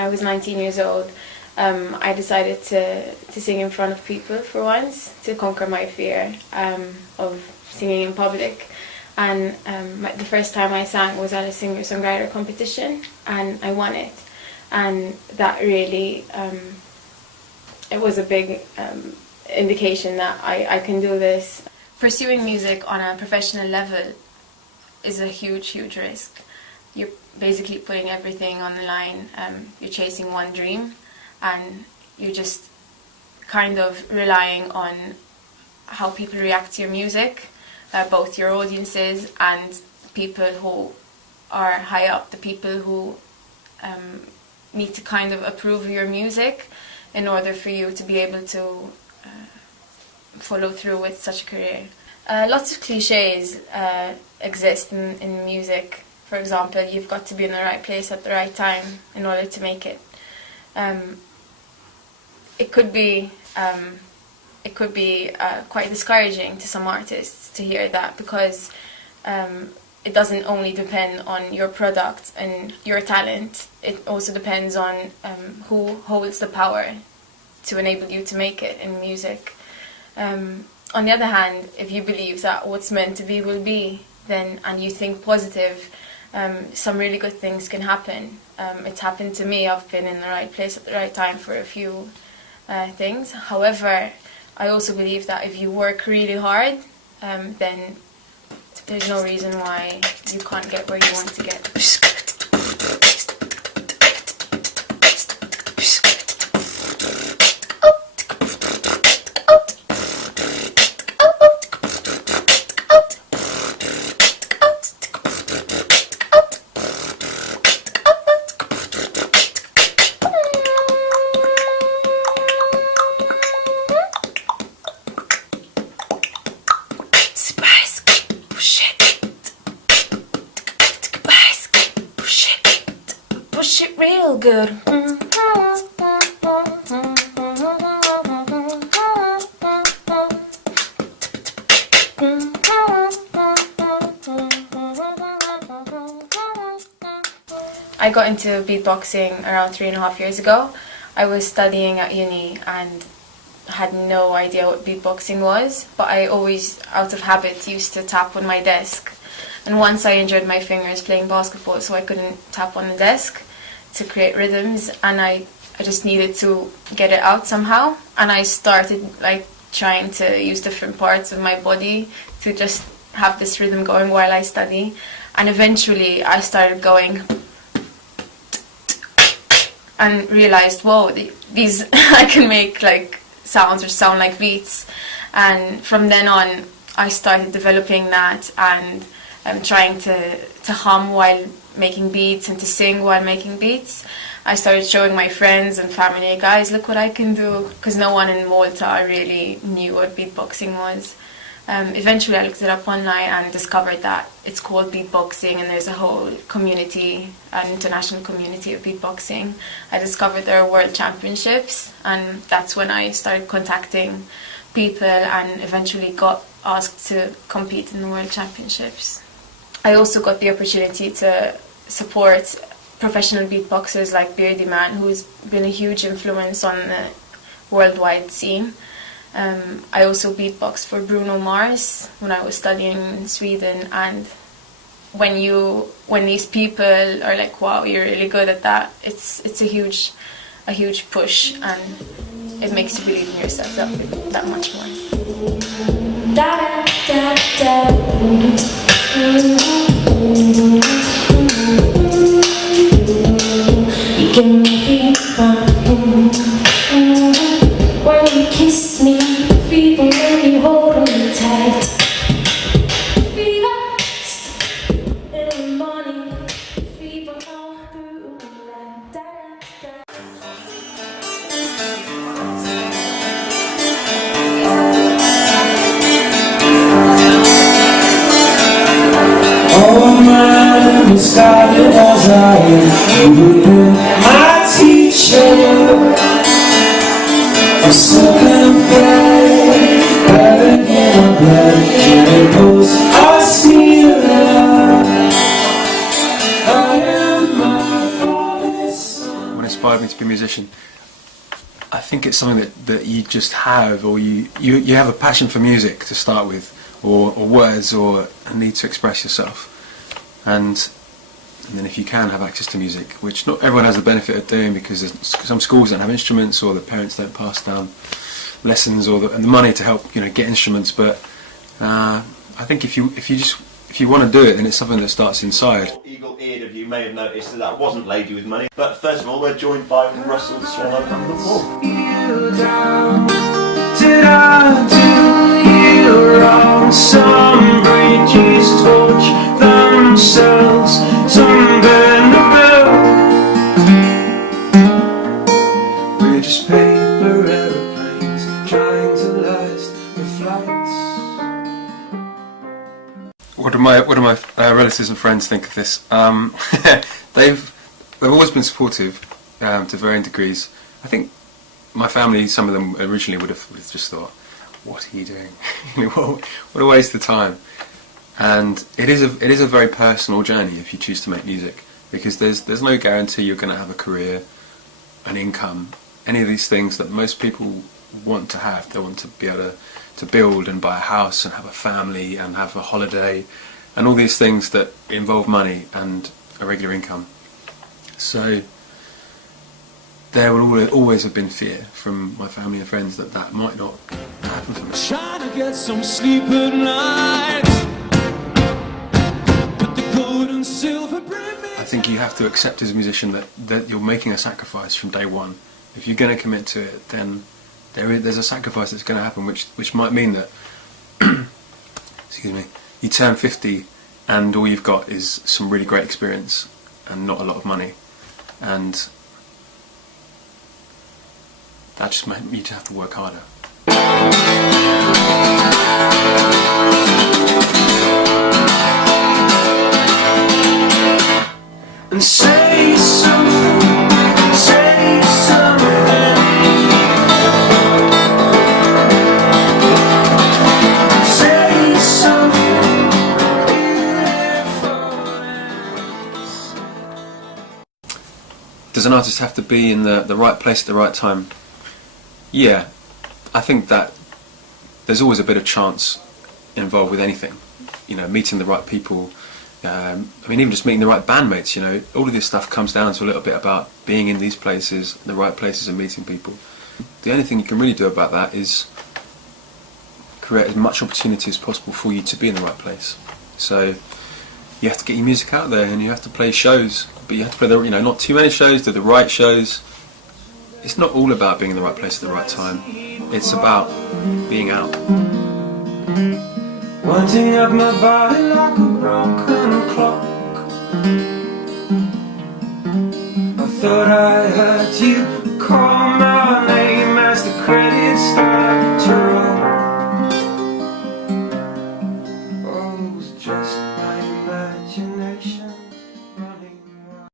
I was 19 years old, I decided to sing in front of people for once, to conquer my fear of singing in public. And the first time I sang was at a singer-songwriter competition, and I won it. And that really, it was a big indication that I can do this. Pursuing music on a professional level is a huge risk. You're basically putting everything on the line. You're chasing one dream, and you're just kind of relying on how people react to your music, both your audiences and people who are high up, the people who need to kind of approve your music in order for you to be able to follow through with such a career. Lots of cliches exist in music. For example, you've got to be in the right place at the right time in order to make it. It could be quite discouraging to some artists to hear that, because it doesn't only depend on your product and your talent. It also depends on who holds the power to enable you to make it in music. On the other hand, if you believe that what's meant to be will be, and you think positive, some really good things can happen. It's happened to me. I've been in the right place at the right time for a few things. However, I also believe that if you work really hard, then there's no reason why you can't get where you want to get. Push it real good. I got into beatboxing around 3.5 years ago. I was studying at uni and had no idea what beatboxing was, but I always, out of habit, used to tap on my desk. And once I injured my fingers playing basketball, so I couldn't tap on the desk to create rhythms, and I just needed to get it out somehow. And I started trying to use different parts of my body to just have this rhythm going while I study. And eventually I started going and realized, whoa, these I can make sounds or sound like beats. And from then on I started developing that, and trying to hum while making beats and to sing while making beats. I started showing my friends and family, guys, look what I can do, because no one in Malta really knew what beatboxing was. Eventually I looked it up online and discovered that it's called beatboxing, and there's a whole community, an international community of beatboxing. I discovered there are world championships, and that's when I started contacting people and eventually got asked to compete in the world championships. I also got the opportunity to support professional beatboxers like Beardy Man, who's been a huge influence on the worldwide scene. I also beatboxed for Bruno Mars when I was studying in Sweden, and when these people are like, wow, you're really good at that, it's a huge push, and it makes you believe in yourself that much more. Da, da, da. You can make it fun when you kiss me, fever when you hold me tight. Fever in the morning, fever all through the night. Oh man, it started as you were my teacher. I'm so compared, better than a blood, and it goes us me love. I am my father's son. inspired me to be a musician. I think it's something that you just have, or you have a passion for music to start with, or words, or a need to express yourself. And then if you can have access to music, which not everyone has the benefit of doing, because some schools don't have instruments, or the parents don't pass down lessons or the money to help get instruments. But I think if you want to do it, then it's something that starts inside. Eagle-eared of you may have noticed that wasn't Lady with Money. But first of all, we're joined by Russell the Swallow from the Wall. Did I do you wrong? Some bridges torch themselves, some burn the boat. We're just paper aeroplanes trying to last the flights. What do my relatives and friends think of this? They've always been supportive to varying degrees. I think my family, some of them originally would have just thought, "What are you doing? What a waste of time." And it is a very personal journey if you choose to make music, because there's no guarantee you're going to have a career, an income, any of these things that most people want to have. They want to be able to build and buy a house and have a family and have a holiday and all these things that involve money and a regular income. So there will always have been fear from my family and friends that might not happen for me. Trying to get some sleep at night. Put the gold and silver I think you have to accept as a musician that you're making a sacrifice from day one. If you're going to commit to it, then there's a sacrifice that's going to happen, which might mean that excuse me, you turn 50 and all you've got is some really great experience and not a lot of money, and that just meant you just have to work harder. and say something, say something. Say something beautiful. Does an artist have to be in the right place at the right time? Yeah, I think that there's always a bit of chance involved with anything. Meeting the right people. Even just meeting the right bandmates. All of this stuff comes down to a little bit about being in these places, the right places, and meeting people. The only thing you can really do about that is create as much opportunity as possible for you to be in the right place. So you have to get your music out there, and you have to play shows, but you have to play not too many shows, do the right shows. It's not all about being in the right place at the right time. It's about being out. Winding up my body like a broken clock. I thought I heard you call